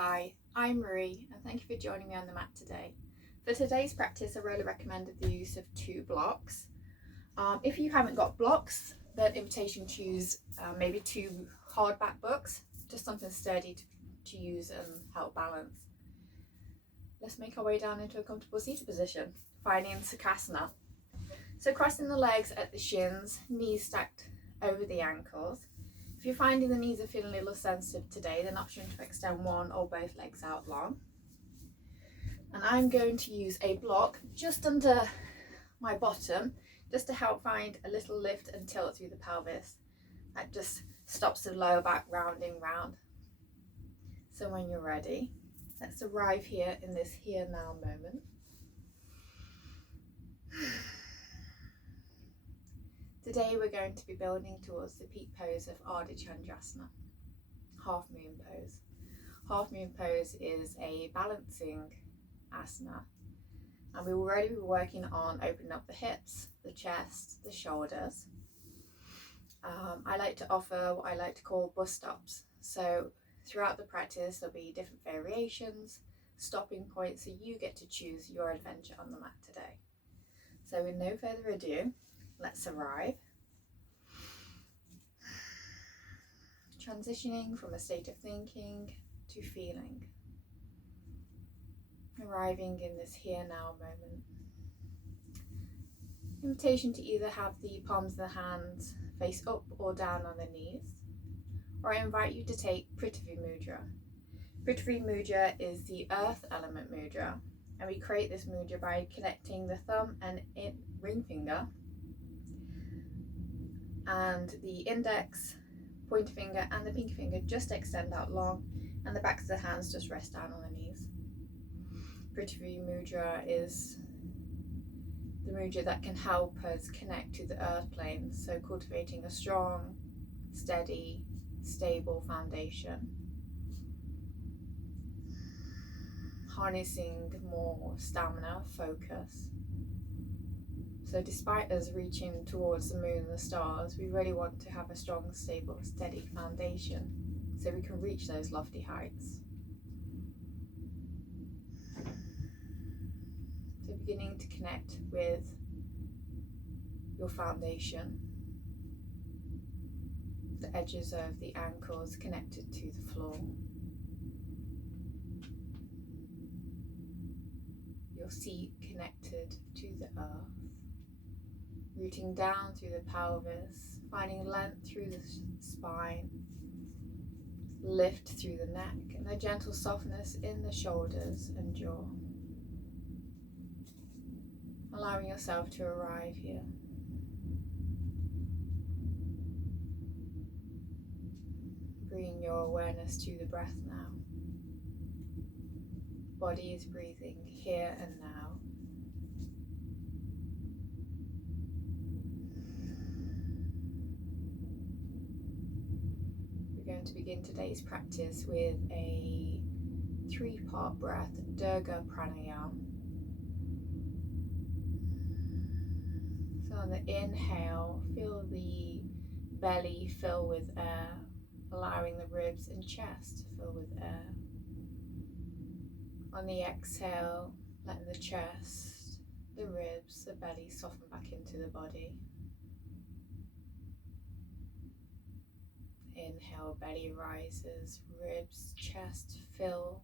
Hi, I'm Marie and thank you for joining me on the mat today. For today's practice, I really recommended the use of 2 blocks. If you haven't got blocks, then invitation to use maybe 2 hardback books, just something sturdy to use and help balance. Let's make our way down into a comfortable seated position, finding Sukhasana. So crossing the legs at the shins, knees stacked over the ankles. If you're finding the knees are feeling a little sensitive today, then option to extend one or both legs out long. And I'm going to use a block just under my bottom, just to help find a little lift and tilt through the pelvis. That just stops the lower back rounding round. So when you're ready, let's arrive here in this here now moment. Today we're going to be building towards the peak pose of Ardha Chandrasana, half moon pose. Half moon pose is a balancing asana, and we will already be working on opening up the hips, the chest, the shoulders. I like to offer what I like to call bus stops. So throughout the practice there'll be different variations, stopping points, so you get to choose your adventure on the mat today. So with no further ado, let's arrive. Transitioning from a state of thinking to feeling. Arriving in this here now moment. Invitation to either have the palms of the hands face up or down on the knees, or I invite you to take Prithvi Mudra. Prithvi Mudra is the earth element mudra, and we create this mudra by connecting the thumb and ring finger and the index, pointer finger and the pinky finger just extend out long, and the backs of the hands just rest down on the knees. Prithvi Mudra is the mudra that can help us connect to the earth plane, so cultivating a strong, steady, stable foundation, harnessing more stamina, focus. So despite us reaching towards the moon and the stars, we really want to have a strong, stable, steady foundation so we can reach those lofty heights. So beginning to connect with your foundation, the edges of the ankles connected to the floor, your seat connected to the earth, rooting down through the pelvis, finding length through the spine, lift through the neck, and a gentle softness in the shoulders and jaw. Allowing yourself to arrive here. Bringing your awareness to the breath now. Body is breathing here and now. We're going to begin today's practice with a 3-part breath, Durga Pranayama. So on the inhale, feel the belly fill with air, allowing the ribs and chest to fill with air. On the exhale, letting the chest, the ribs, the belly soften back into the body. Inhale, belly rises, ribs, chest fill.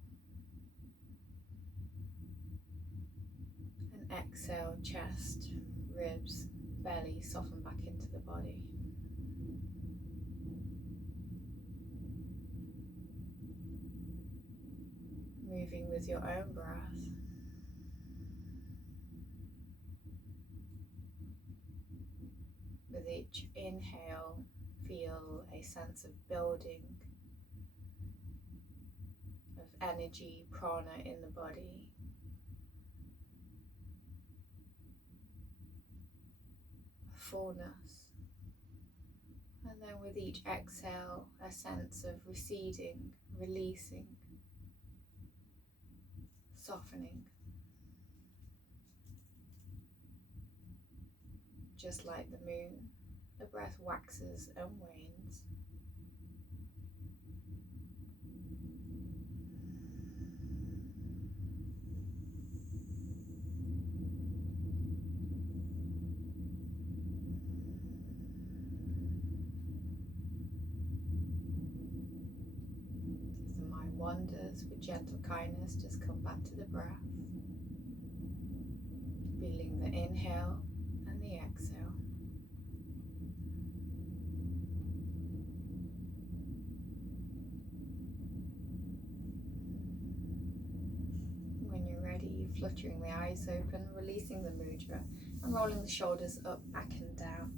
And exhale, chest, ribs, belly soften back into the body. Moving with your own breath. With each inhale, feel a sense of building, of energy, prana in the body. Fullness. And then with each exhale, a sense of receding, releasing, softening. Just like the moon, the breath waxes and wanes. wanders, with gentle kindness, just come back to the breath. Feeling the inhale and the exhale. When you're ready, fluttering the eyes open, releasing the mudra and rolling the shoulders up, back and down.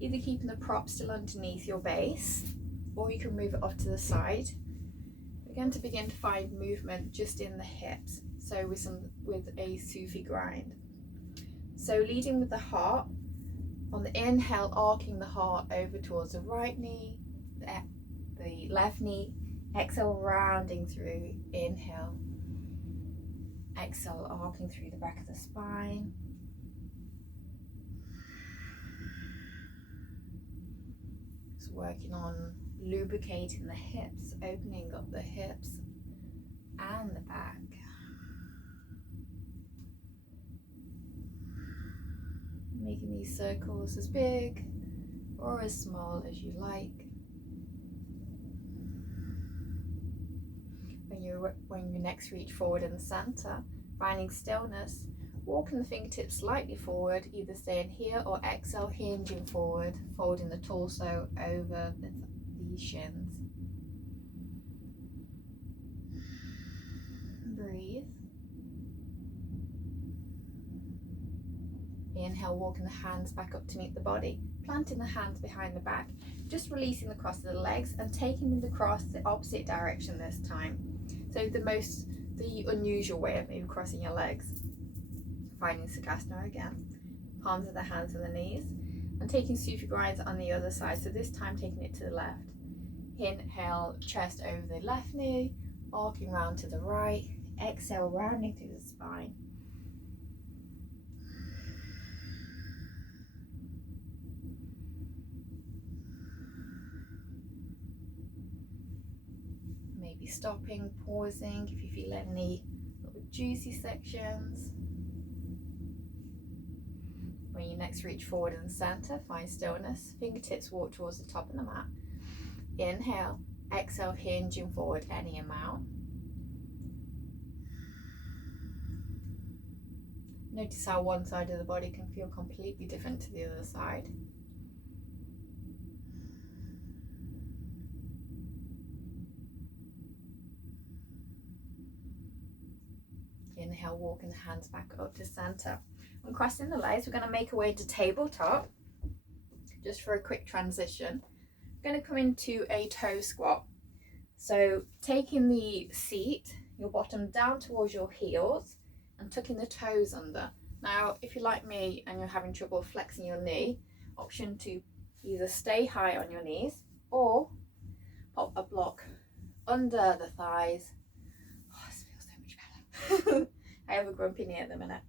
Either keeping the prop still underneath your base, or you can move it off to the side. We're going to begin to find movement just in the hips, so with a Sufi grind. So leading with the heart, on the inhale, arcing the heart over towards the right knee, the left knee, exhale, rounding through, inhale, exhale, arcing through the back of the spine. Just working on lubricating the hips, opening up the hips and the back. Making these circles as big or as small as you like. When you next reach forward in the center, finding stillness, walking the fingertips slightly forward, either staying here or exhale, hinging forward, folding the torso over the shins. Breathe. Inhale, walking the hands back up to meet the body, planting the hands behind the back, just releasing the cross of the legs and taking the cross the opposite direction this time. So the unusual way of maybe crossing your legs. Finding Sukhasana again, palms of the hands and the knees, and taking Sufi grinds on the other side. So this time taking it to the left. Inhale, chest over the left knee, arcing round to the right. Exhale, rounding through the spine. Maybe stopping, pausing if you feel any little juicy sections. When you next reach forward in the center, find stillness. Fingertips walk towards the top of the mat. Inhale, exhale, hinging forward any amount. Notice how one side of the body can feel completely different to the other side. Inhale, walking the hands back up to center. When crossing the legs, we're going to make our way to tabletop. Just for a quick transition, we're going to come into a toe squat. So taking the seat, your bottom down towards your heels and tucking the toes under. Now, if you're like me and you're having trouble flexing your knee, option to either stay high on your knees or pop a block under the thighs. Oh, this feels so much better. I have a grumpy knee at the minute.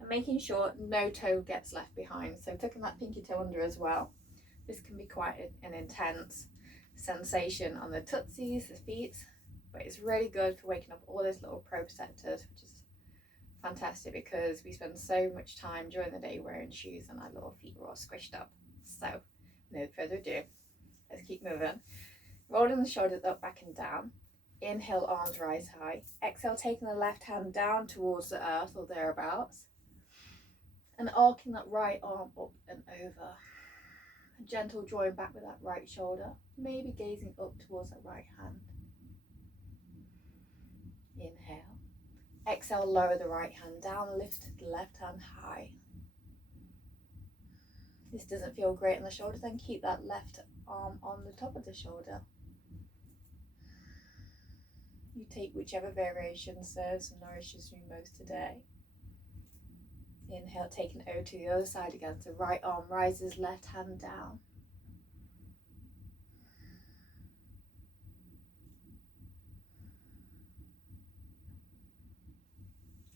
And making sure no toe gets left behind. So tucking that pinky toe under as well. This can be quite an intense sensation on the tootsies, the feet, but it's really good for waking up all those little proprioceptors, which is fantastic because we spend so much time during the day wearing shoes and our little feet are all squished up. So no further ado, let's keep moving. Rolling the shoulders up, back and down. Inhale, arms rise high. Exhale, taking the left hand down towards the earth or thereabouts. And arcing that right arm up and over. A gentle drawing back with that right shoulder. Maybe gazing up towards that right hand. Inhale. Exhale, lower the right hand down, lift the left hand high. If this doesn't feel great on the shoulder, then keep that left arm on the top of the shoulder. You take whichever variation serves and nourishes you most today. Inhale, taking O to the other side again. So right arm rises, left hand down.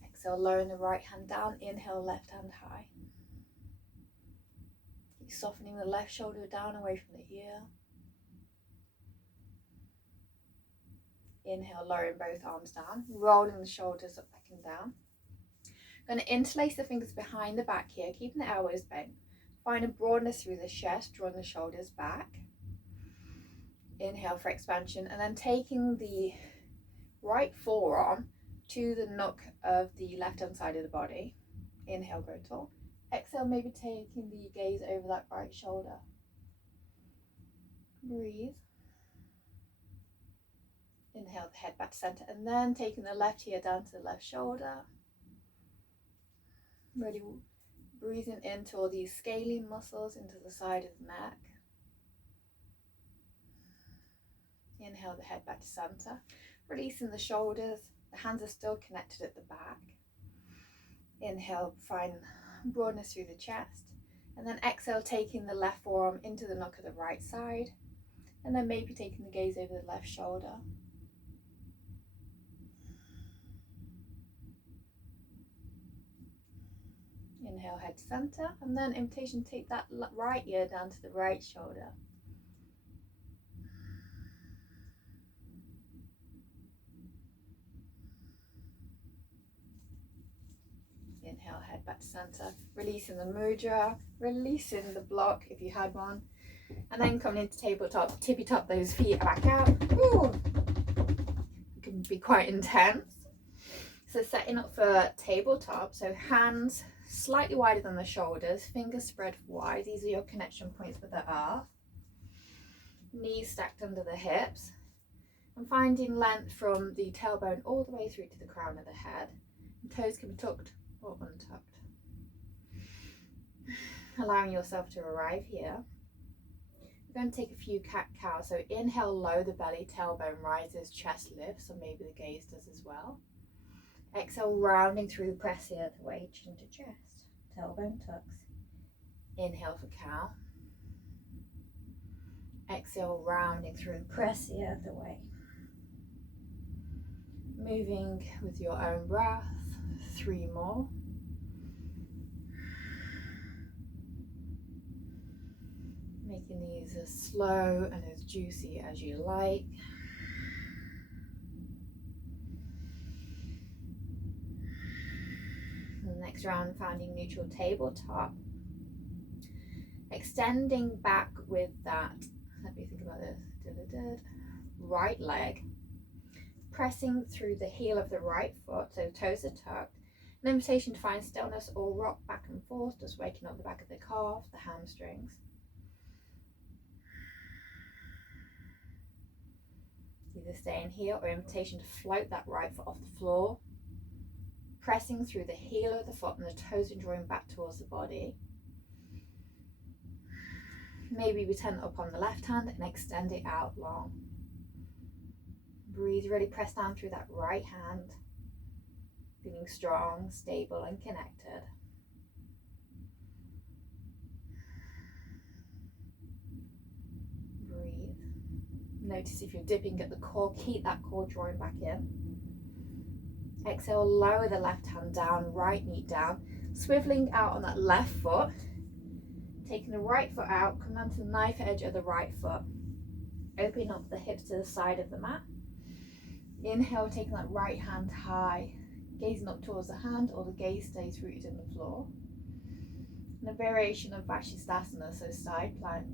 Exhale, lowering the right hand down. Inhale, left hand high. Keep softening the left shoulder down away from the ear. Inhale, lowering both arms down, rolling the shoulders up, back and down. Going to interlace the fingers behind the back here, keeping the elbows bent. Find a broadness through the chest, drawing the shoulders back. Inhale for expansion, and then taking the right forearm to the nook of the left hand side of the body. Inhale, grow tall. Exhale, maybe taking the gaze over that right shoulder. Breathe. Inhale the head back to center, and then taking the left ear down to the left shoulder. Really breathing into all these scalene muscles into the side of the neck. Inhale the head back to center, releasing the shoulders. The hands are still connected at the back. Inhale, find broadness through the chest. And then exhale, taking the left forearm into the nook of the right side. And then maybe taking the gaze over the left shoulder. Inhale, head to center. And then invitation, take that right ear down to the right shoulder. Inhale, head back to center, releasing the mudra, releasing the block if you had one, and then coming into tabletop, tippy top those feet back out. Ooh, it can be quite intense. So setting up for tabletop, so hands slightly wider than the shoulders, fingers spread wide. These are your connection points with the earth. Knees stacked under the hips, and finding length from the tailbone all the way through to the crown of the head. And toes can be tucked or untucked. Allowing yourself to arrive here. We're going to take a few cat-cows. So inhale, low the belly, tailbone rises, chest lifts, or maybe the gaze does as well. Exhale, rounding through the press here, the way chin to chest, tailbone tucks. Inhale for cow. Exhale, rounding through the press the other way. Moving with your own breath. 3 more. Making these as slow and as juicy as you like. And the next round, finding neutral tabletop. Extending back with that, let me think about this, right leg. Pressing through the heel of the right foot, so toes are tucked. An invitation to find stillness or rock back and forth, just waking up the back of the calf, the hamstrings. Either staying here or invitation to float that right foot off the floor. Pressing through the heel of the foot and the toes and drawing back towards the body. Maybe we turn it up on the left hand and extend it out long. Breathe, really press down through that right hand. Feeling strong, stable and connected. Breathe. Notice if you're dipping at the core, keep that core drawing back in. Exhale, lower the left hand down, right knee down, swiveling out on that left foot. Taking the right foot out, come down to the knife edge of the right foot. Opening up the hips to the side of the mat. Inhale, taking that right hand high, gazing up towards the hand, or the gaze stays rooted in the floor. And a variation of Vashisthasana, so side plank.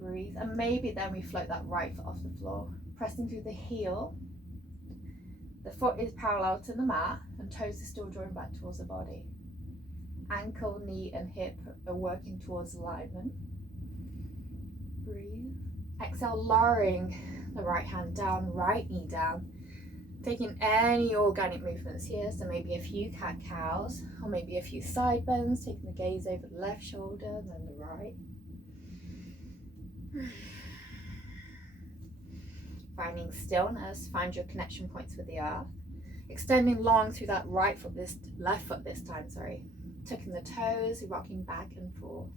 Breathe, and maybe then we float that right foot off the floor, pressing through the heel. The foot is parallel to the mat, and toes are still drawing back towards the body. Ankle, knee and hip are working towards alignment. Breathe. Exhale, lowering the right hand down, right knee down. Taking any organic movements here, so maybe a few cat-cows, or maybe a few side bends, taking the gaze over the left shoulder and then the right. Finding stillness, find your connection points with the earth. Extending long through that right foot, left foot this time, tucking the toes, rocking back and forth.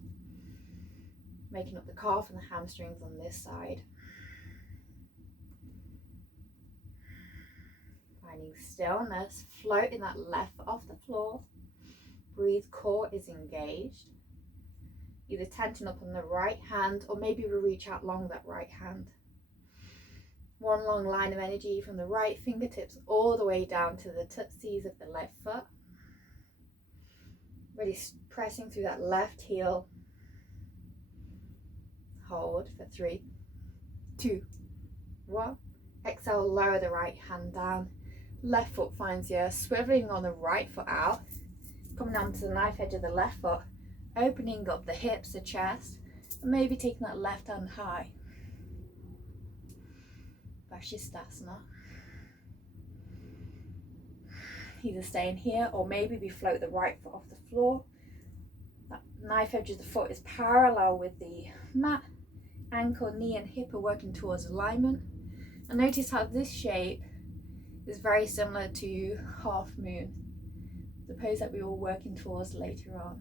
Making up the calf and the hamstrings on this side. Finding stillness, floating that left foot off the floor. Breathe, core is engaged. Either tension up on the right hand, or maybe we reach out long that right hand. One long line of energy from the right fingertips all the way down to the tootsies of the left foot. Really pressing through that left heel. Hold for 3, 2, 1. Exhale, lower the right hand down. Left foot finds the earth, swiveling on the right foot out, coming onto the knife edge of the left foot, opening up the hips, the chest, and maybe taking that left hand high. Vashisthasana. Either staying here or maybe we float the right foot off the floor. That knife edge of the foot is parallel with the mat. Ankle, knee and hip are working towards alignment. And notice how this shape is very similar to half moon, the pose that we were working towards later on.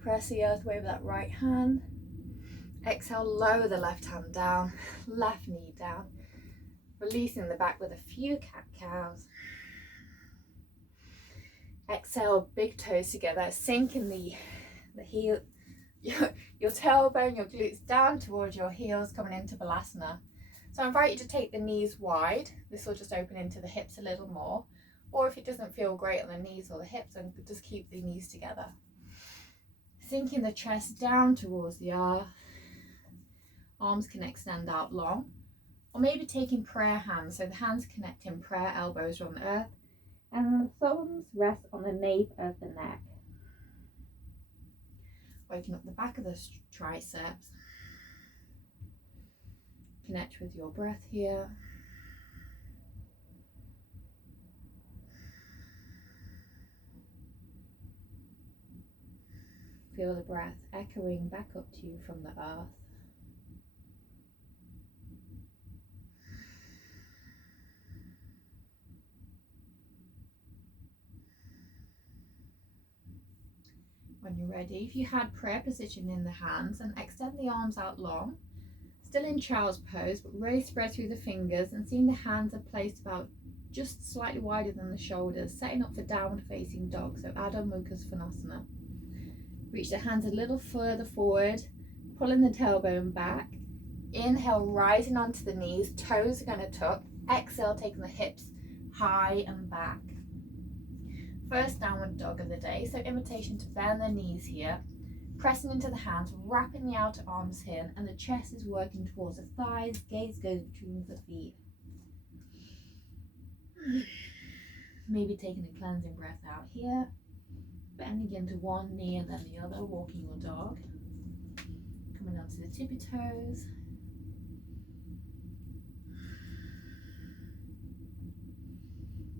Press the earth away with that right hand. Exhale, lower the left hand down, left knee down, releasing the back with a few cat-cows. Exhale, big toes together, sinking the heel, your tailbone, your glutes down towards your heels, coming into Balasana. So I invite you to take the knees wide. This will just open into the hips a little more. Or if it doesn't feel great on the knees or the hips, then just keep the knees together. Sinking the chest down towards the earth. Arms can extend out long. Or maybe taking prayer hands, so the hands connect in prayer, elbows are on the earth. And the thumbs rest on the nape of the neck. Waking up the back of the triceps. Connect with your breath here. Feel the breath echoing back up to you from the earth. When you're ready, if you had prayer position in the hands, and extend the arms out long, still in child's pose, but really spread through the fingers and seeing the hands are placed about just slightly wider than the shoulders, setting up for downward facing dog, so Adho Mukha Svanasana. Reach the hands a little further forward, pulling the tailbone back. Inhale, rising onto the knees, toes are going to tuck. Exhale, taking the hips high and back. First downward dog of the day, so invitation to bend the knees here, pressing into the hands, wrapping the outer arms in, and the chest is working towards the thighs, gaze goes between the feet. Maybe taking a cleansing breath out here, bending into one knee and then the other, walking your dog, coming onto the tippy toes.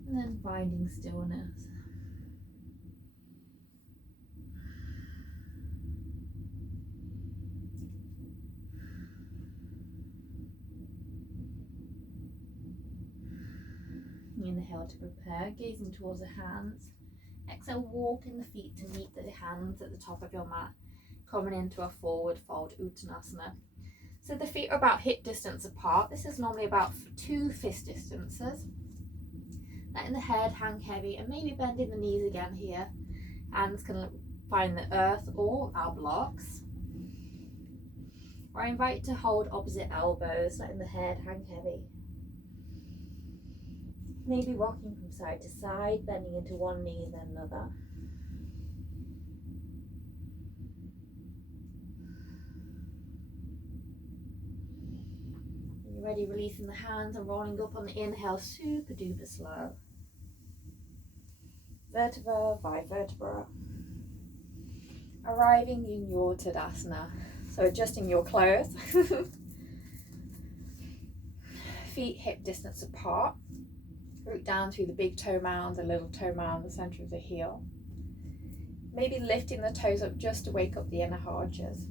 And then finding stillness. Inhale to prepare, gazing towards the hands. Exhale, walking the feet to meet the hands at the top of your mat, coming into a forward fold Uttanasana. So the feet are about hip distance apart. This is normally about 2 fist distances. Letting the head hang heavy and maybe bending the knees again here. Hands can find the earth or our blocks. Or I invite you to hold opposite elbows, letting the head hang heavy. Maybe rocking from side to side, bending into one knee and then another. When you're ready, releasing the hands and rolling up on the inhale, super duper slow. Vertebra by vertebra. Arriving in your Tadasana. So adjusting your clothes. Feet hip distance apart. Root down through the big toe mound, the little toe mound, the center of the heel. Maybe lifting the toes up just to wake up the inner arches.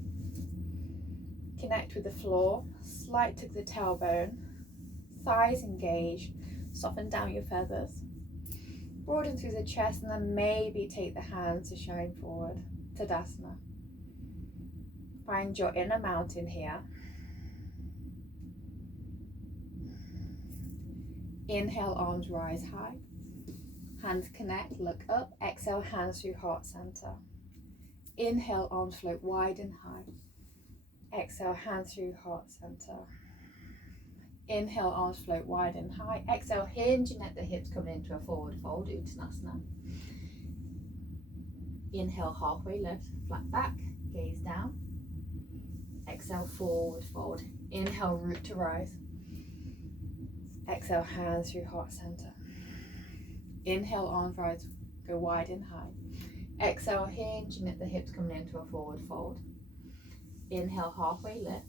Connect with the floor, slight tuck the tailbone, thighs engage, soften down your feathers. Broaden through the chest and then maybe take the hands to shine forward, Tadasana. Find your inner mountain here. Inhale, arms rise high. Hands connect, look up. Exhale, hands through heart center. Inhale, arms float wide and high. Exhale, hands through heart center. Inhale, arms float wide and high. Exhale, hinging at the hips, coming into a forward fold, Uttanasana. Inhale, halfway lift, flat back, gaze down. Exhale, forward fold. Inhale, root to rise. Exhale, hands through heart center. Inhale, arms rise, go wide and high. Exhale, hinge and at the hips coming into a forward fold. Inhale, halfway lift.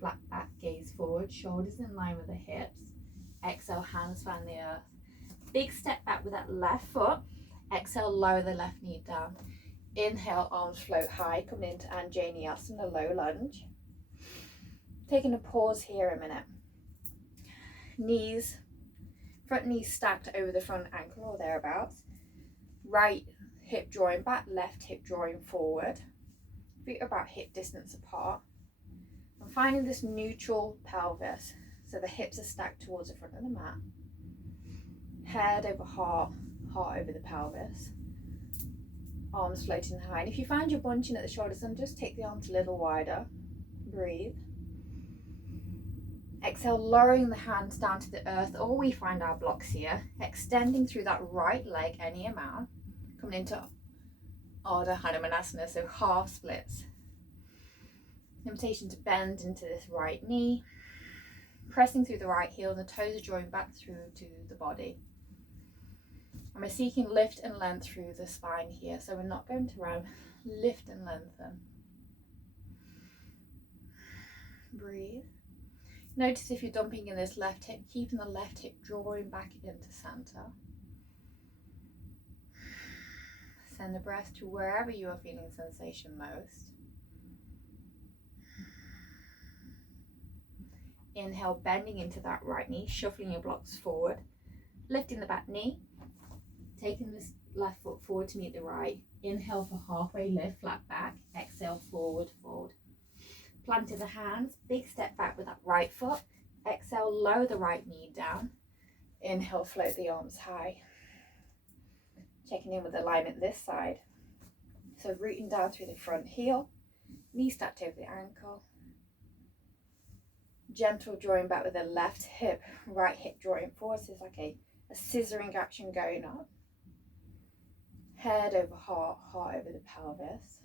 Flat back, gaze forward, shoulders in line with the hips. Exhale, hands fan the earth. Big step back with that left foot. Exhale, lower the left knee down. Inhale, arms float high, coming into Anjaneyasana, low lunge. Taking a pause here a minute. Knees, front knees stacked over the front ankle or thereabouts. Right hip drawing back, left hip drawing forward. Feet about hip distance apart. I'm finding this neutral pelvis, so the hips are stacked towards the front of the mat. Head over heart, heart over the pelvis. Arms floating high. And if you find you're bunching at the shoulders, then just take the arms a little wider. Breathe. Exhale, lowering the hands down to the earth, or we find our blocks here. Extending through that right leg any amount. Coming into Ardha Chandrasana, so half splits. Invitation to bend into this right knee. Pressing through the right heel, the toes are drawing back through to the body. And we're seeking lift and length through the spine here, so we're not going to round, lift and lengthen. Breathe. Notice if you're dumping in this left hip, keeping the left hip drawing back into center. Send the breath to wherever you are feeling sensation most. Inhale, bending into that right knee, shuffling your blocks forward, lifting the back knee, taking this left foot forward to meet the right. Inhale for halfway lift, flat back. Exhale, forward, fold. Planted the hands, big step back with that right foot. Exhale, lower the right knee down. Inhale, float the arms high. Checking in with alignment this side. So rooting down through the front heel, knee stacked over the ankle. Gentle drawing back with the left hip, right hip drawing forward. So it's like a scissoring action going on. Head over heart, heart over the pelvis.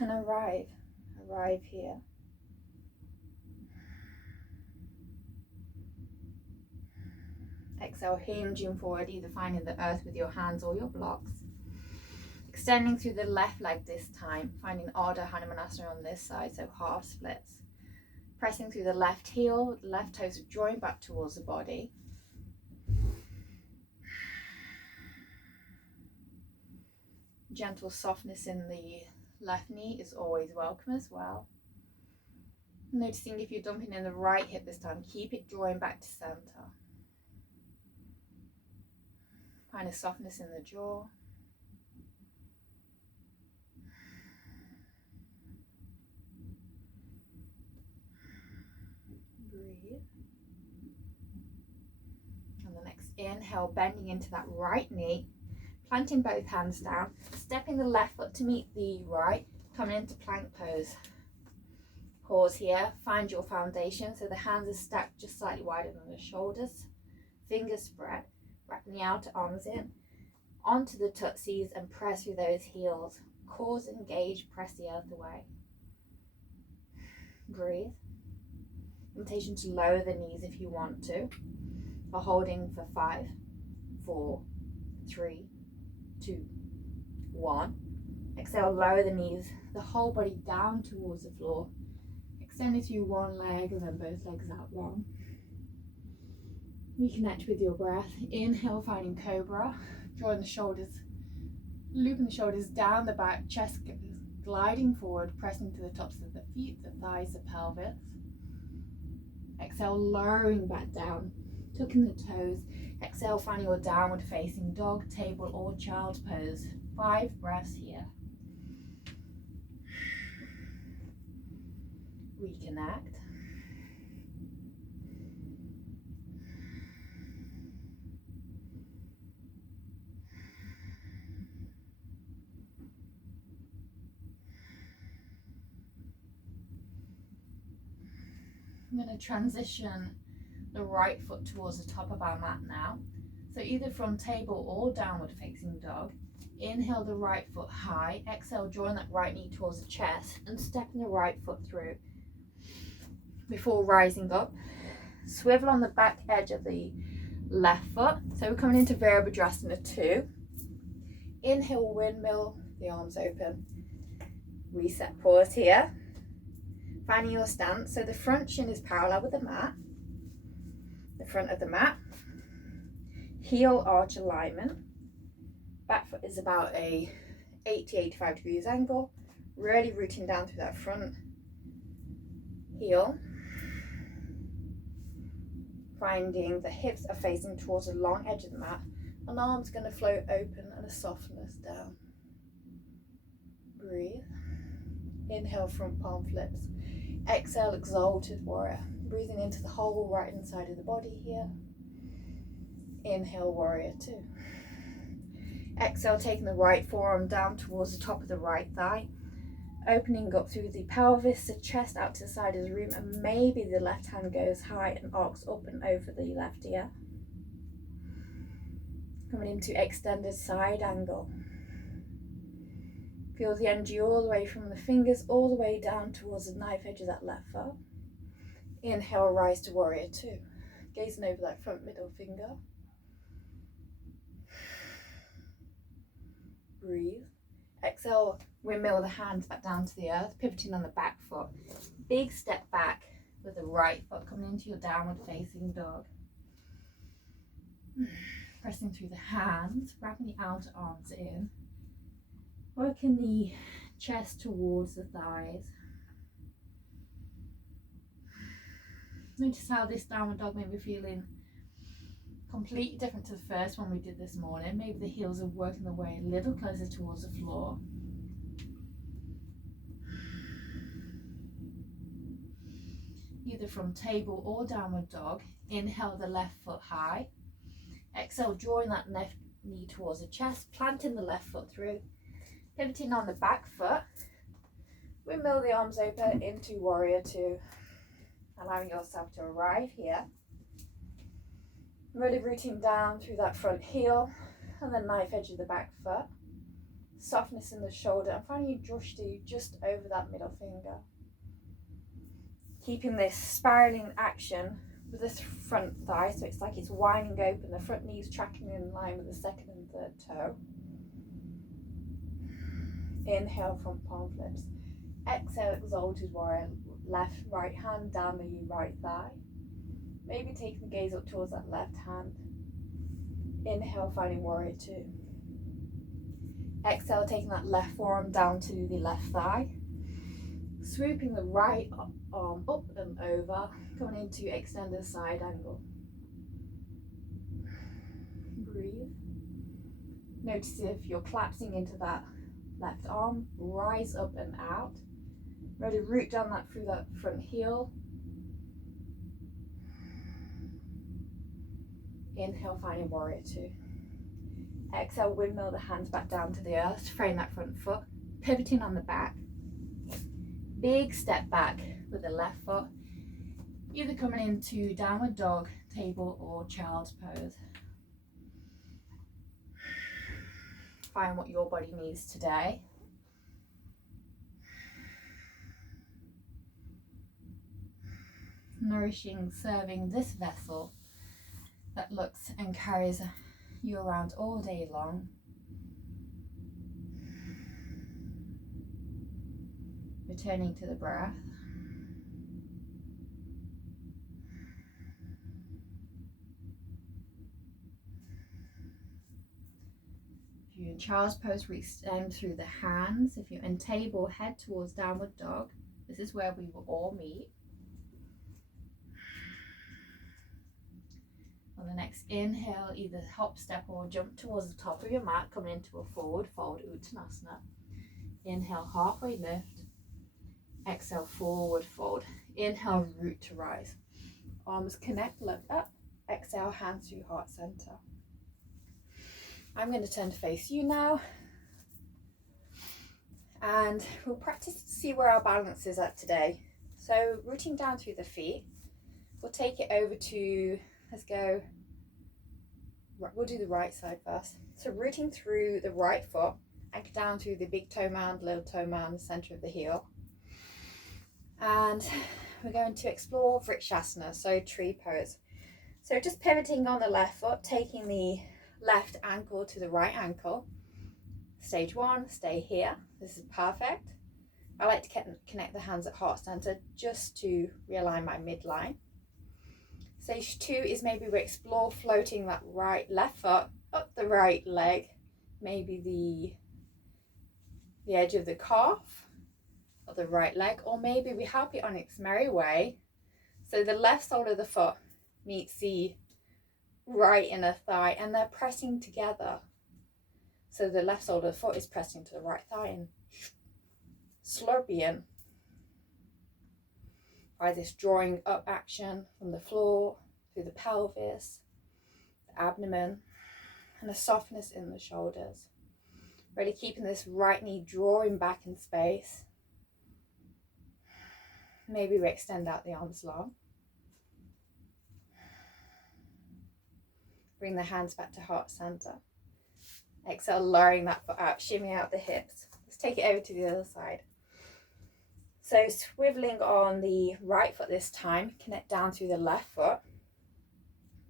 And arrive here. Exhale, hinging forward, either finding the earth with your hands or your blocks. Extending through the left leg this time, finding Ardha Chandrasana on this side, so half splits. Pressing through the left heel, the left toes drawing back towards the body. Gentle softness in the left knee is always welcome as well. Noticing if you're dumping in the right hip this time, keep it drawing back to center. Find a softness in the jaw. Breathe. And the next inhale, bending into that right knee. Planting both hands down, stepping the left foot to meet the right, coming into plank pose. Pause here, find your foundation, so the hands are stacked just slightly wider than the shoulders. Fingers spread, wrapping the outer arms in, onto the tootsies and press through those heels. Cores engage, press the earth away. Breathe. Invitation to lower the knees if you want to. We're holding for 5, 4, 3, 2, 1. Exhale, lower the knees, the whole body down towards the floor. Extend through one leg and then both legs out long. Reconnect with your breath. Inhale, finding cobra, drawing the shoulders, looping the shoulders down the back, chest gliding forward, pressing to the tops of the feet, the thighs, the pelvis. Exhale, lowering back down, tucking the toes. Exhale, finding your downward facing dog, table or child pose. 5 breaths here. Reconnect. I'm going to transition the right foot towards the top of our mat now. So either from table or downward facing dog. Inhale the right foot high. Exhale, drawing that right knee towards the chest and stepping the right foot through. before rising up. Swivel on the back edge of the left foot. So we're coming into Virabhadrasana 2. Inhale, windmill, the arms open. Reset, pause here. Finding your stance. So the front shin is parallel with the mat. The front of the mat. Heel arch alignment. Back foot is about a 80-85 degrees angle. Really rooting down through that front heel. Finding the hips are facing towards the long edge of the mat. And arms going to float open and a softness down. Breathe. Inhale, front palm flips. Exhale, exalted warrior. Breathing into the whole right hand side of the body here. Inhale, warrior 2. Exhale, taking the right forearm down towards the top of the right thigh. Opening up through the pelvis, the chest out to the side of the room, and maybe the left hand goes high and arcs up and over the left ear. Coming into extended side angle. Feel the energy all the way from the fingers all the way down towards the knife edge of that left foot. Inhale, rise to warrior 2. Gazing over that front middle finger. Breathe. Exhale, windmill the hands back down to the earth, pivoting on the back foot. Big step back with the right foot coming into your downward facing dog. Pressing through the hands, wrapping the outer arms in. Working the chest towards the thighs. Notice how this downward dog may be feeling completely different to the first one we did this morning. Maybe the heels are working their way a little closer towards the floor. Either from table or downward dog. Inhale the left foot high. Exhale, drawing that left knee towards the chest, planting the left foot through. Pivoting on the back foot, windmill the arms open into warrior 2, allowing yourself to arrive here. Really rooting down through that front heel and the knife edge of the back foot. Softness in the shoulder and finding your drishti just over that middle finger. Keeping this spiraling action with the front thigh, so it's like it's winding open, the front knees tracking in line with the second and third toe. Inhale, front palm flips. Exhale, exalted warrior. Left, right hand down the right thigh. Maybe taking the gaze up towards that left hand. Inhale, finding warrior 2. Exhale, taking that left forearm down to the left thigh. Swooping the right arm up and over, coming into extended side angle. Breathe. Notice if you're collapsing into that left arm, rise up and out. Ready, root down that through that front heel. Inhale, finding warrior 2. Exhale, windmill the hands back down to the earth, frame that front foot, pivoting on the back. Big step back with the left foot, either coming into downward dog, table or child's pose. Find what your body needs today. Nourishing, serving this vessel that looks and carries you around all day long. Returning to the breath. If you're in child's pose, extend through the hands. If you're in table, head towards downward dog. This is where we will all meet. On the next inhale, either hop, step or jump towards the top of your mat, coming into a forward fold, Uttanasana. Inhale, halfway lift. Exhale, forward fold. Inhale, root to rise. Arms connect, lift up. Exhale, hands to heart center. I'm going to turn to face you now. And we'll practice to see where our balance is at today. So rooting down through the feet. We'll take it over to, let's go, we'll do the right side first. So rooting through the right foot, anchor down through the big toe mound, little toe mound, the center of the heel. And we're going to explore Vrikshasana, so tree pose. So just pivoting on the left foot, taking the left ankle to the right ankle. Stage 1, stay here. This is perfect. I like to connect the hands at heart center just to realign my midline. Stage 2 is maybe we explore floating that left foot up the right leg, maybe the edge of the calf of the right leg, or maybe we help it on its merry way. So the left sole of the foot meets the right inner thigh and they're pressing together. So the left sole of the foot is pressing to the right thigh and slurping in by this drawing up action from the floor, through the pelvis, the abdomen, and a softness in the shoulders. Really keeping this right knee drawing back in space. Maybe we extend out the arms long. Bring the hands back to heart center. Exhale, lowering that foot out, shimmy out the hips. Let's take it over to the other side. So swiveling on the right foot this time, connect down through the left foot.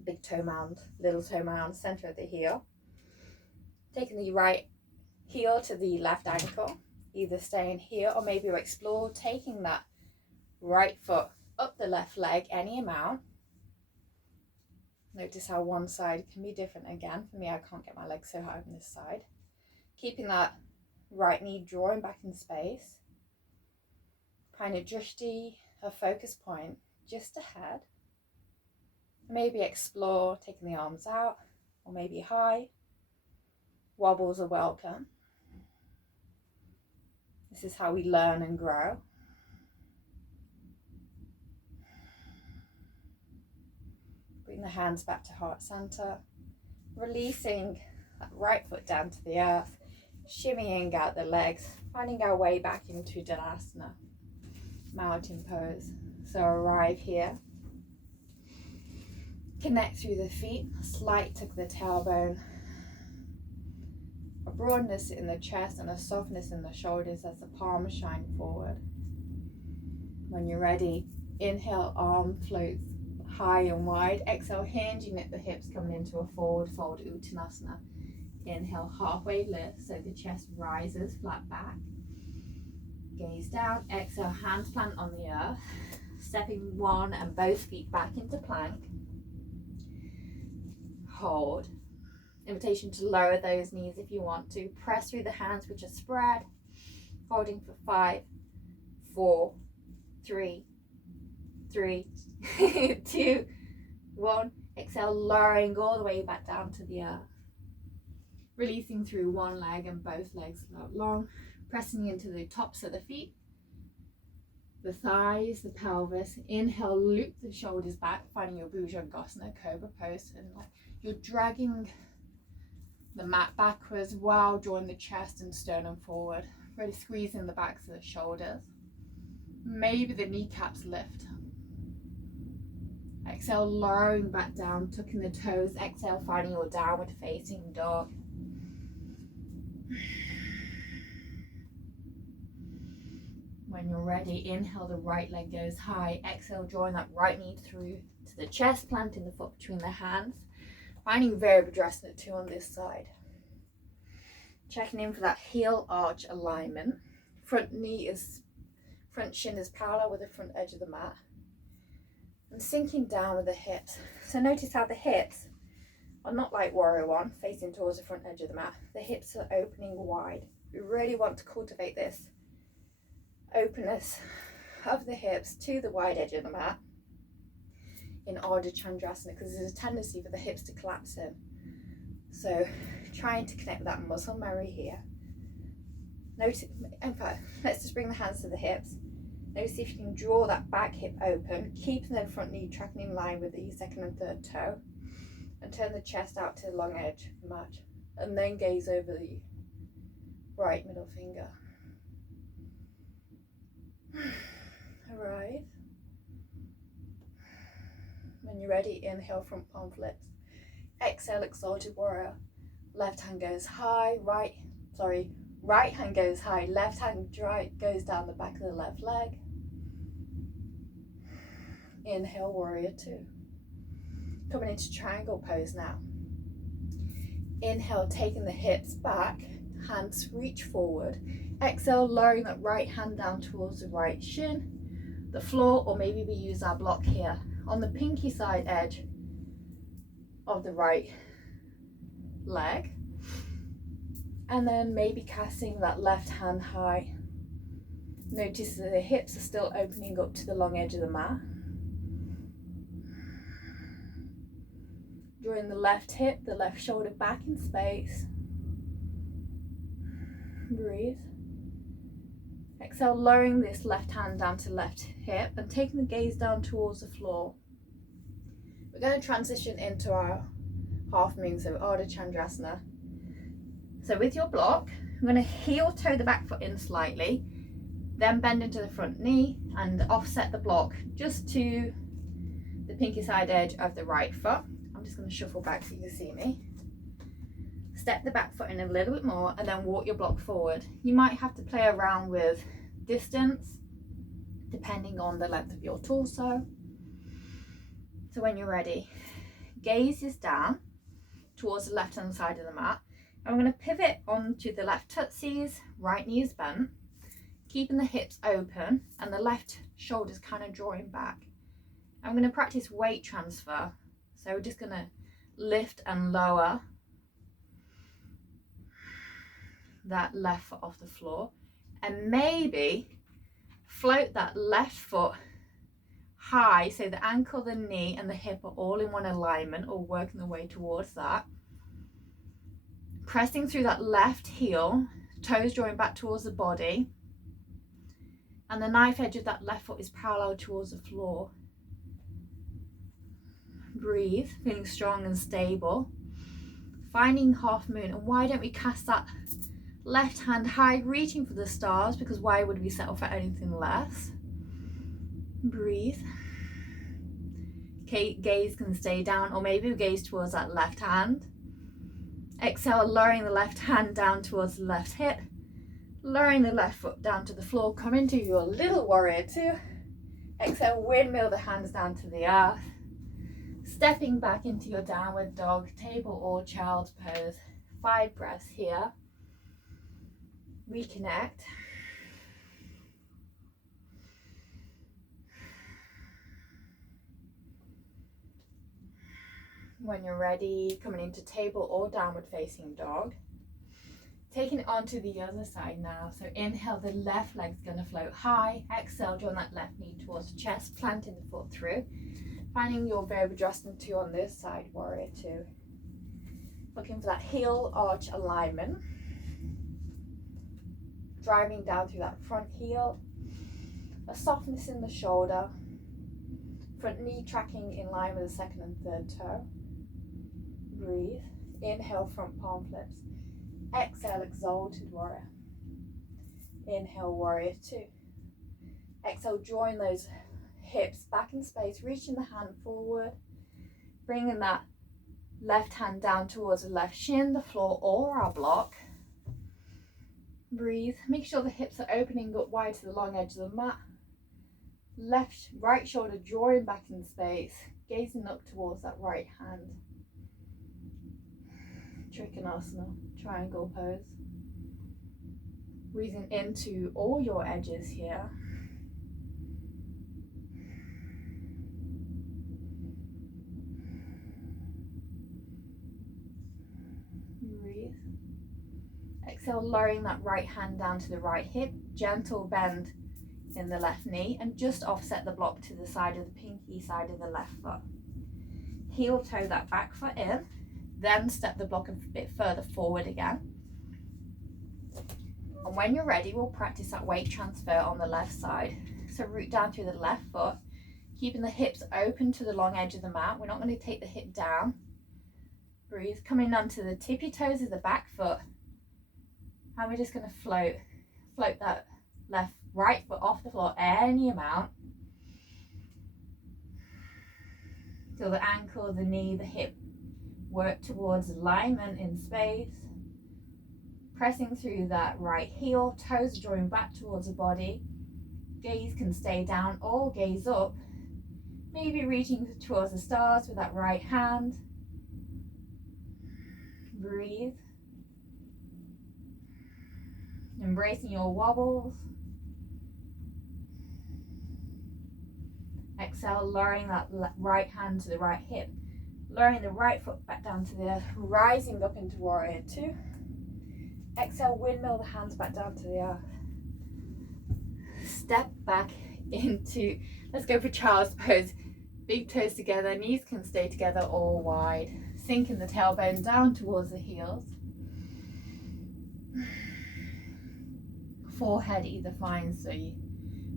Big toe mound, little toe mound, center of the heel. Taking the right heel to the left ankle, either staying here or maybe we'll explore taking that right foot up the left leg any amount. Notice how one side can be different again. For me, I can't get my legs so high on this side. Keeping that right knee drawing back in space. Kind of drishti, a focus point just ahead. Maybe explore taking the arms out or maybe high. Wobbles are welcome. This is how we learn and grow. Bring the hands back to heart center, releasing that right foot down to the earth, shimmying out the legs, finding our way back into Dalasana, mountain pose. So arrive here, connect through the feet, slight tuck of the tailbone, a broadness in the chest and a softness in the shoulders as the palms shine forward. When you're ready, inhale, arm floats high and wide. Exhale, hinging at the hips, coming into a forward fold Uttanasana. Inhale, halfway lift, so the chest rises flat back. Gaze down. Exhale, hands plant on the earth. Stepping one and both feet back into plank. Hold. Invitation to lower those knees if you want to. Press through the hands which are spread. Holding for 5, 4, 3, 2, 1. Exhale, lowering all the way back down to the earth. Releasing through one leg and both legs out long. Pressing into the tops of the feet, the thighs, the pelvis. Inhale, loop the shoulders back, finding your Bhujangasana, Cobra pose. And you're dragging the mat backwards while drawing the chest and sternum forward. Really squeezing the backs of the shoulders. Maybe the kneecaps lift. Exhale, lowering back down, tucking the toes. Exhale, finding your downward facing dog. When you're ready, inhale, the right leg goes high. Exhale, drawing that right knee through to the chest, planting the foot between the hands. Finding Virabhadrasana 2 on this side. Checking in for that heel arch alignment. Front shin is parallel with the front edge of the mat. And sinking down with the hips. So notice how the hips are not like Warrior One, facing towards the front edge of the mat. The hips are opening wide. We really want to cultivate this openness of the hips to the wide edge of the mat in Ardha Chandrasana, because there's a tendency for the hips to collapse in. So trying to connect with that muscle memory here. Notice, in fact, let's just bring the hands to the hips. Notice if you can draw that back hip open, keeping the front knee tracking in line with the second and third toe, and turn the chest out to the long edge of the mat, and then gaze over the right middle finger. Arrive. When you're ready, inhale, front palm flips. Exhale, exalted warrior. Left hand goes high, right hand goes high, left hand goes down the back of the left leg. Inhale, warrior two. Coming into triangle pose now. Inhale, taking the hips back, hands reach forward. Exhale, lowering that right hand down towards the right shin, the floor, or maybe we use our block here on the pinky side edge of the right leg. And then maybe casting that left hand high. Notice that the hips are still opening up to the long edge of the mat. Drawing the left hip, the left shoulder back in space. Breathe. Exhale, lowering this left hand down to left hip and taking the gaze down towards the floor. We're going to transition into our half moon, so Ardha Chandrasana. So with your block, I'm going to heel toe the back foot in slightly, then bend into the front knee and offset the block just to the pinky side edge of the right foot. I'm just going to shuffle back so you can see me. Step the back foot in a little bit more and then walk your block forward. You might have to play around with distance depending on the length of your torso. So when you're ready, gaze is down towards the left hand side of the mat. I'm going to pivot onto the left tootsies, right knee is bent, keeping the hips open and the left shoulders kind of drawing back. I'm going to practice weight transfer. So we're just going to lift and lower that left foot off the floor and maybe float that left foot high so the ankle, the knee and the hip are all in one alignment or working the way towards that. Pressing through that left heel, toes drawing back towards the body, and the knife edge of that left foot is parallel towards the floor. Breathe, feeling strong and stable. Finding half moon, and why don't we cast that left hand high, reaching for the stars, because why would we settle for anything less? Breathe. Gaze can stay down, or maybe we gaze towards that left hand. Exhale, lowering the left hand down towards the left hip, lowering the left foot down to the floor. Come into your little warrior two. Exhale, windmill the hands down to the earth. Stepping back into your downward dog, table or child's pose. 5 breaths here. Reconnect. When you're ready, coming into table or downward facing dog. Taking it onto the other side now. So inhale, the left leg's going to float high. Exhale, draw that left knee towards the chest, planting the foot through. Finding your Virabhadrasana 2 on this side, warrior 2. Looking for that heel arch alignment. Driving down through that front heel. A softness in the shoulder. Front knee tracking in line with the second and third toe. Breathe. Inhale, front palm flips. Exhale, exalted warrior. Inhale, warrior 2. Exhale, drawing those hips back in space, reaching the hand forward, bringing that left hand down towards the left shin, the floor or our block. Breathe. Make sure the hips are opening up wide to the long edge of the mat. Right shoulder drawing back in space, gazing up towards that right hand. Trikonasana, triangle pose. Breathing into all your edges here. Breathe. Exhale, lowering that right hand down to the right hip, gentle bend in the left knee, and just offset the block to the side of the pinky side of the left foot. Heel toe that back foot in, then step the block a bit further forward again. And when you're ready, we'll practice that weight transfer on the left side. So root down through the left foot, keeping the hips open to the long edge of the mat. We're not going to take the hip down. Breathe, coming onto the tippy toes of the back foot. And we're just going to float that right foot off the floor any amount. Till the ankle, the knee, the hip work towards alignment in space. Pressing through that right heel, toes drawing back towards the body. Gaze can stay down or gaze up. Maybe reaching towards the stars with that right hand. Breathe. Embracing your wobbles. Exhale, lowering that right hand to the right hip. Lowering the right foot back down to the earth. Rising up into warrior two. Exhale, windmill the hands back down to the earth. Step back into, let's go for child's pose. Big toes together, knees can stay together all wide. Sinking the tailbone down towards the heels. Forehead either finds the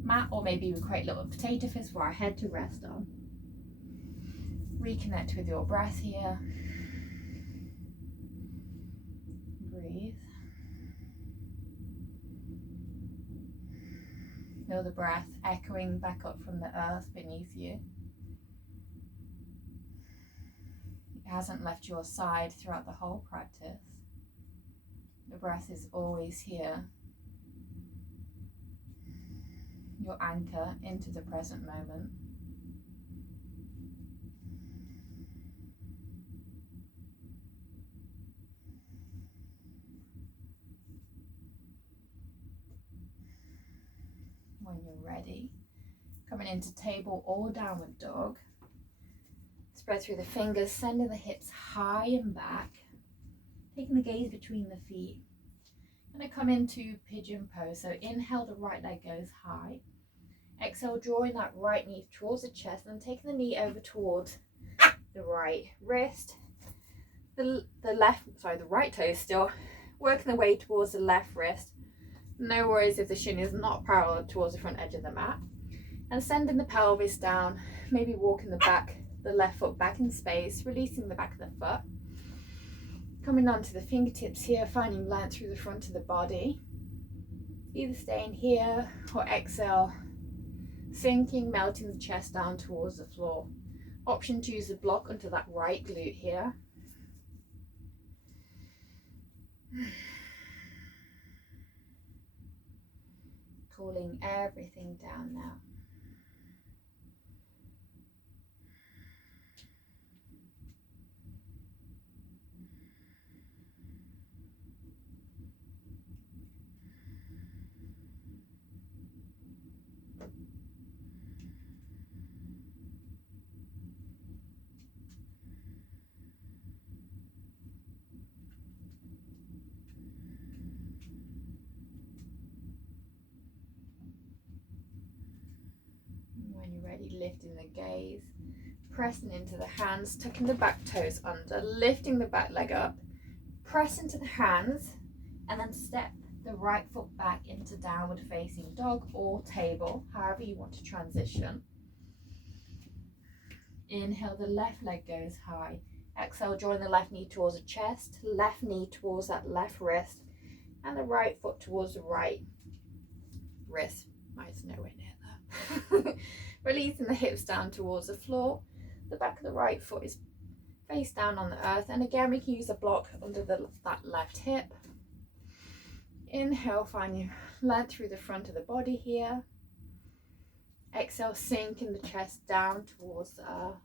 mat, or maybe we create little potato fists for our head to rest on. Reconnect with your breath here. Breathe. Feel the breath echoing back up from the earth beneath you. It hasn't left your side throughout the whole practice. The breath is always here. Your anchor into the present moment. When you're ready, coming into table or downward dog. Spread through the fingers, sending the hips high and back. Taking the gaze between the feet. I'm going to come into pigeon pose. So inhale, the right leg goes high. Exhale, drawing that right knee towards the chest and taking the knee over towards the right wrist. The right toe still working the way towards the left wrist. No worries if the shin is not parallel towards the front edge of the mat. And sending the pelvis down, maybe walking the left foot back in space, releasing the back of the foot. Coming onto the fingertips here, finding length through the front of the body. Either staying here or exhale, sinking, melting the chest down towards the floor. Option to use the block onto that right glute here. Cooling everything down now. When you're ready, lifting the gaze, pressing into the hands, tucking the back toes under, lifting the back leg up, press into the hands, and then step the right foot back into downward facing dog or table, however you want to transition. Inhale, the left leg goes high. Exhale, drawing the left knee towards the chest, left knee towards that left wrist, and the right foot towards the right wrist. Mine's nowhere near that. Releasing the hips down towards the floor. The back of the right foot is face down on the earth, and again we can use a block under that left hip. Inhale, finding length through the front of the body here. Exhale, sinking the chest down towards the earth.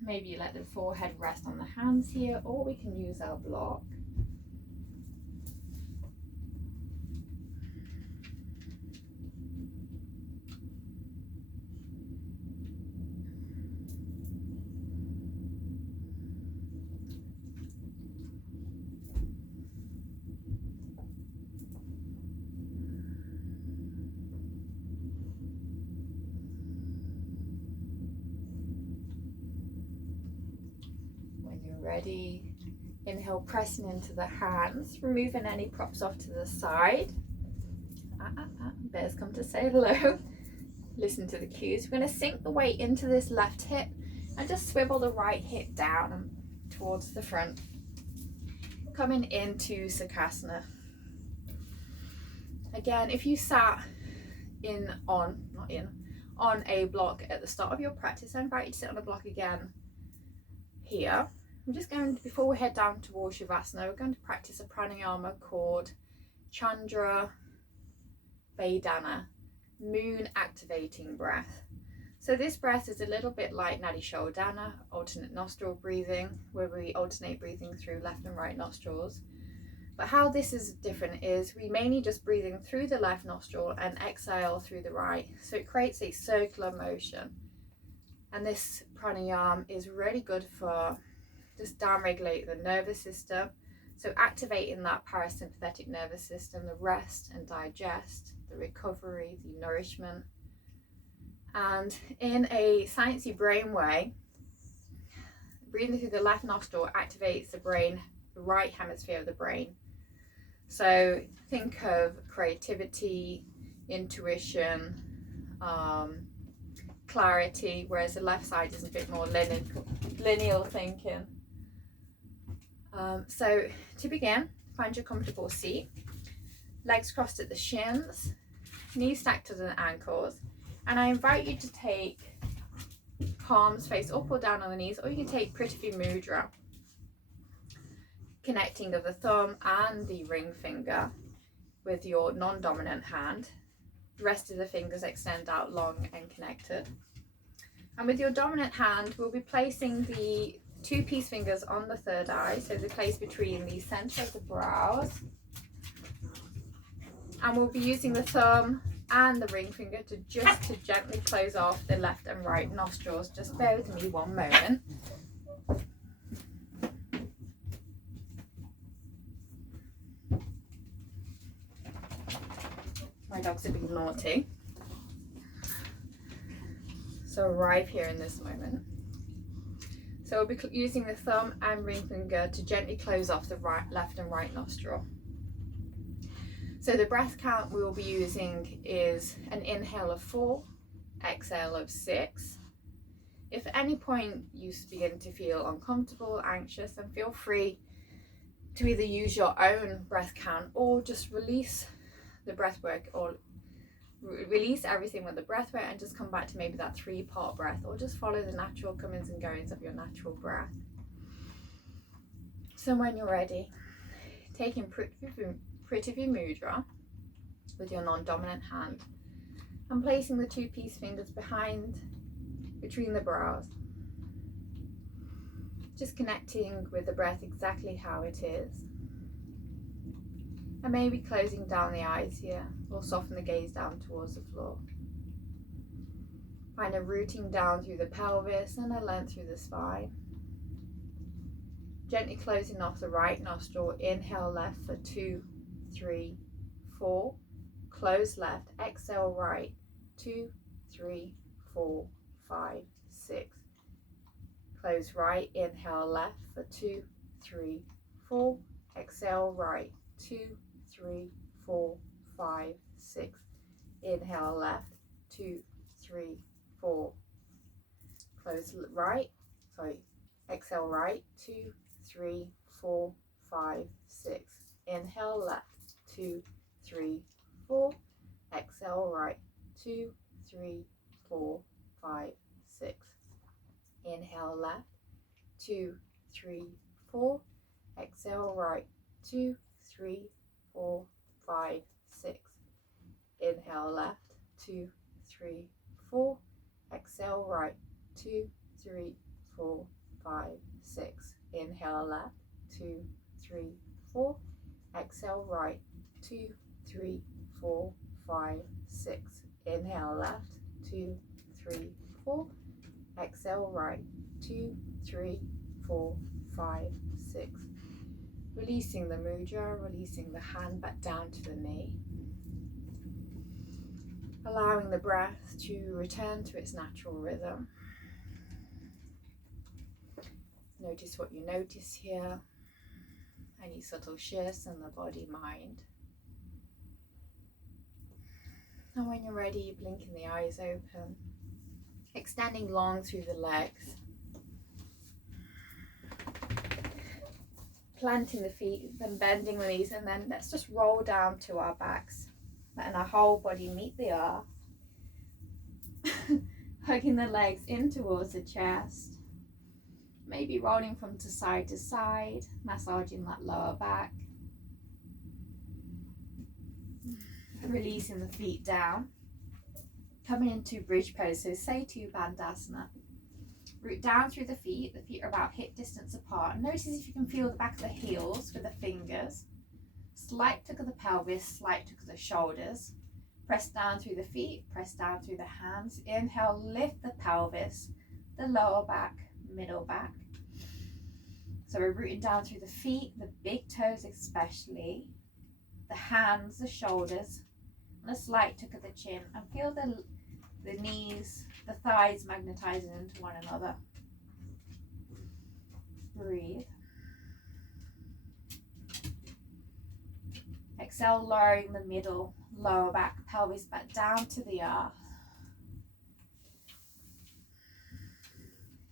Maybe you let the forehead rest on the hands here, or we can use our block. Ready, inhale, pressing into the hands, removing any props off to the side. Bears come to say hello. Listen to the cues. We're going to sink the weight into this left hip and just swivel the right hip down and towards the front. Coming into Sukhasana. Again, if you sat on a block at the start of your practice, I invite you to sit on a block again here. We're just going to, before we head down towards Shavasana, we're going to practice a pranayama called Chandra Vedana. moon activating breath. So this breath is a little bit like Nadi Shodhana, alternate nostril breathing, where we alternate breathing through left and right nostrils. But how this is different is we mainly just breathing through the left nostril and exhale through the right. So it creates a circular motion. And this pranayama is really good for just down-regulating the nervous system. So activating that parasympathetic nervous system, the rest and digest, the recovery, the nourishment. And in a sciencey brain way, breathing through the left nostril activates the brain, the right hemisphere of the brain. So think of creativity, intuition, clarity, whereas the left side is a bit more linear thinking. So to begin, find your comfortable seat, legs crossed at the shins, knees stacked to the ankles, and I invite you to take palms face up or down on the knees, or you can take Prithvi Mudra, connecting of the thumb and the ring finger with your non-dominant hand. The rest of the fingers extend out long and connected. And with your dominant hand, we'll be placing the two peace fingers on the third eye, so they're placed between the center of the brows. And we'll be using the thumb and the ring finger to gently close off the left and right nostrils. Just bear with me one moment. My dogs are being naughty. So arrive here in this moment. So we'll be using the thumb and ring finger to gently close off the left and right nostril. So the breath count we will be using is an inhale of 4, exhale of 6. If at any point you begin to feel uncomfortable, anxious, then feel free to either use your own breath count or just release the breath work, or release everything with the breath work and just come back to maybe that 3-part breath, or just follow the natural comings and goings of your natural breath. So when you're ready, taking Prithvi Mudra with your non-dominant hand and placing the two peace fingers between the brows, just connecting with the breath exactly how it is. And maybe closing down the eyes here, or soften the gaze down towards the floor. Find a rooting down through the pelvis and a length through the spine. Gently closing off the right nostril, inhale left for 2, 3, 4. Close left, exhale right, 2, 3, 4, 5, 6. Close right, inhale left for 2, 3, 4. Exhale right, 2, 3, 4, 5, 6. Inhale left, 2, 3, 4. Close right, exhale right, 2, 3, 4, 5, 6. Inhale left, 2, 3, 4. Exhale right, 2, 3, 4, 5, 6. Inhale left, 2, 3, 4. Exhale right, 2, 3, 4, 5, 6. Inhale left, 2, 3, 4. Exhale right, 2, 3, 4, 5, 6. Inhale left, 2, 3, 4. Exhale right, 2, 3, 4, 5, 6. Inhale left, 2, 3, 4. Exhale right, 2, 3, 4, 5, 6. Releasing the mudra, releasing the hand back down to the knee. Allowing the breath to return to its natural rhythm. Notice what you notice here. Any subtle shifts in the body-mind. And when you're ready, blinking the eyes open. Extending long through the legs. Planting the feet, then bending the knees, and then let's just roll down to our backs. Letting our whole body meet the earth. Hugging the legs in towards the chest. Maybe rolling from side to side, massaging that lower back. Releasing the feet down. Coming into bridge pose, so Setu Bandhasana. Root down through the feet are about hip distance apart. Notice if you can feel the back of the heels with the fingers. Slight tuck of the pelvis, slight tuck of the shoulders. Press down through the feet, press down through the hands. Inhale, lift the pelvis, the lower back, middle back. So we're rooting down through the feet, the big toes especially, the hands, the shoulders, and a slight tuck of the chin. And feel the knees, the thighs magnetizing into one another. Breathe. Exhale, lowering the middle, lower back, pelvis back down to the earth.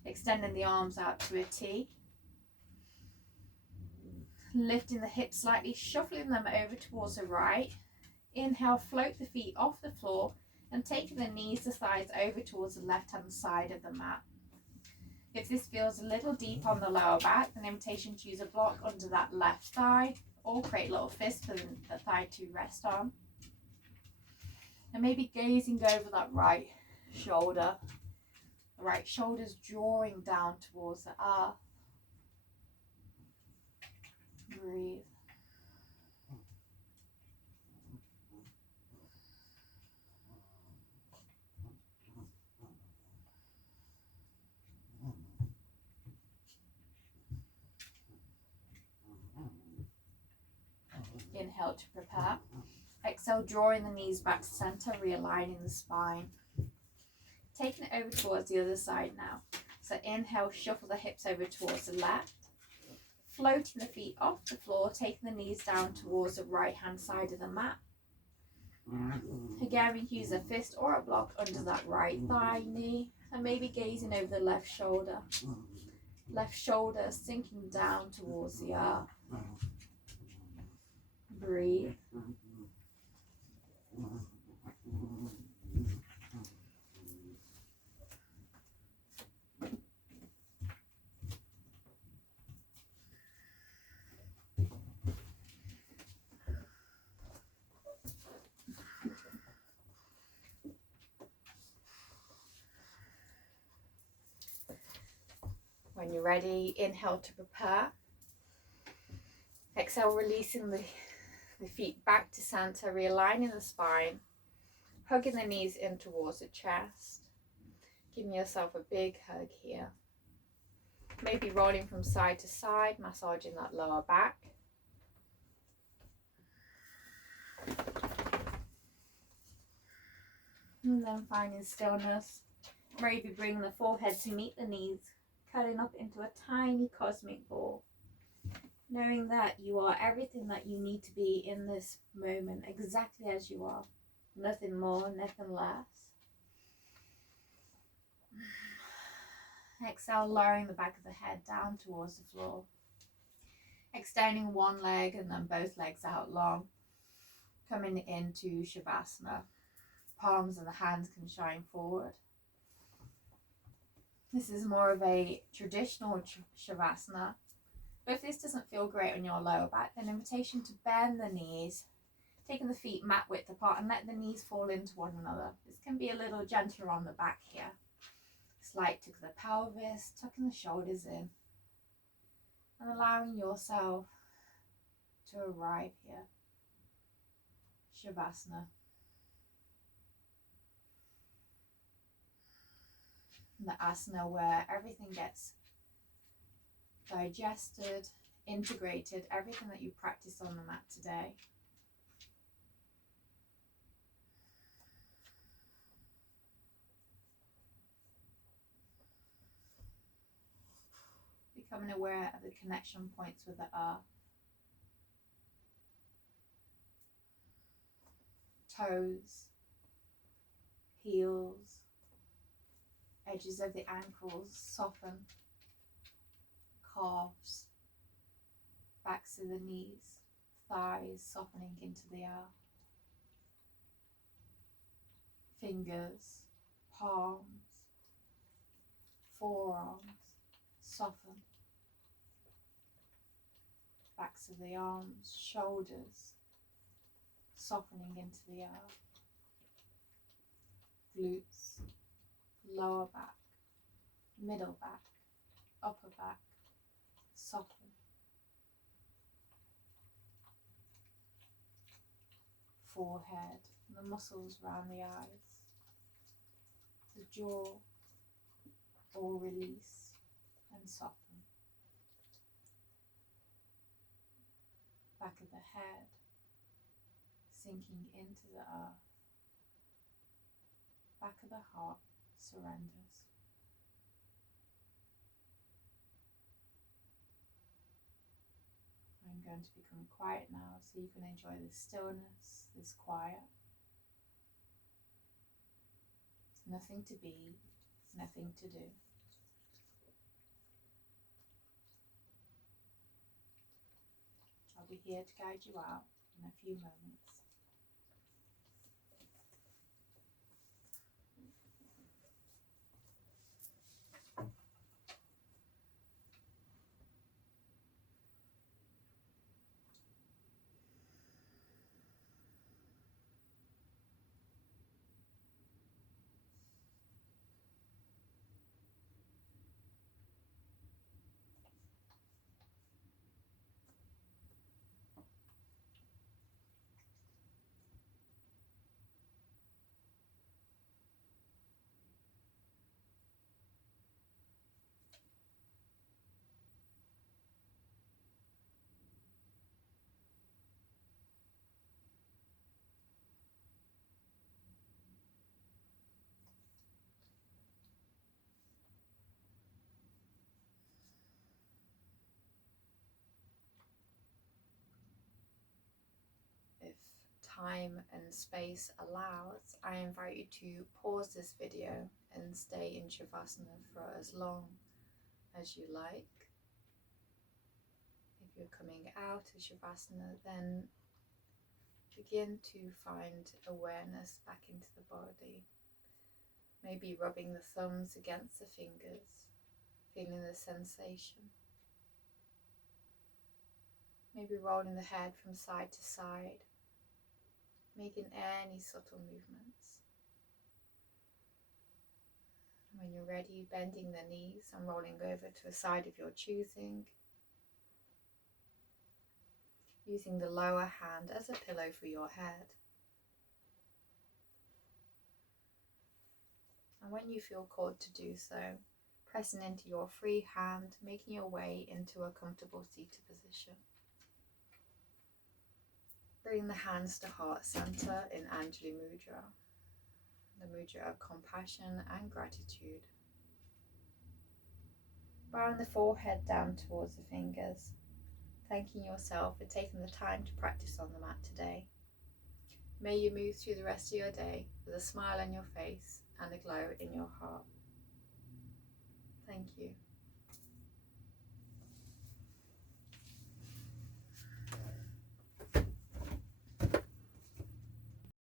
Extending the arms out to a T. Lifting the hips slightly, shuffling them over towards the right. Inhale, float the feet off the floor and take the knees, the thighs over towards the left-hand side of the mat. If this feels a little deep on the lower back, then invitation to use a block under that left thigh or create a little fist for the thigh to rest on. And maybe gazing over that right shoulder. The right shoulder's drawing down towards the earth. Breathe. Inhale to prepare. Exhale, drawing the knees back to center, realigning the spine. Taking it over towards the other side now. So inhale, shuffle the hips over towards the left. Floating the feet off the floor, taking the knees down towards the right hand side of the mat. Again, we can use a fist or a block under that right thigh, knee, and maybe gazing over the left shoulder. Left shoulder sinking down towards the earth. Breathe. When you're ready, inhale to prepare. Exhale, releasing the feet back to center, realigning the spine, hugging the knees in towards the chest. Giving yourself a big hug here. Maybe rolling from side to side, massaging that lower back. And then finding stillness. Maybe bring the forehead to meet the knees, curling up into a tiny cosmic ball. Knowing that you are everything that you need to be in this moment, exactly as you are. Nothing more, nothing less. Exhale, lowering the back of the head down towards the floor. Extending one leg and then both legs out long. Coming into Shavasana. Palms of the hands can shine forward. This is more of a traditional Shavasana. But if this doesn't feel great on your lower back, then invitation to bend the knees, taking the feet mat width apart and let the knees fall into one another. This can be a little gentler on the back here. Slight tuck of the pelvis, tucking the shoulders in, and allowing yourself to arrive here. Shavasana. The asana where everything gets digested, integrated, everything that you practice on the mat today. Becoming aware of the connection points with the earth. Toes, heels, edges of the ankles soften, calves, backs of the knees, thighs softening into the earth, fingers, palms, forearms soften, backs of the arms, shoulders softening into the earth. glutes, lower back, middle back, upper back, soften. Forehead, the muscles around the eyes, the jaw, all release and soften. Back of the head, sinking into the earth. Back of the heart surrenders. I'm going to become quiet now so you can enjoy this stillness, this quiet. Nothing to be, nothing to do. I'll be here to guide you out in a few moments. If time and space allows, I invite you to pause this video and stay in Shavasana for as long as you like. If you're coming out of Shavasana, then begin to find awareness back into the body. Maybe rubbing the thumbs against the fingers, feeling the sensation. Maybe rolling the head from side to side, making any subtle movements. When you're ready, bending the knees and rolling over to a side of your choosing, using the lower hand as a pillow for your head. And when you feel called to do so, pressing into your free hand, making your way into a comfortable seated position. Bring the hands to heart center in Anjali Mudra, the mudra of compassion and gratitude. Bowing the forehead down towards the fingers, thanking yourself for taking the time to practice on the mat today. May you move through the rest of your day with a smile on your face and a glow in your heart. Thank you.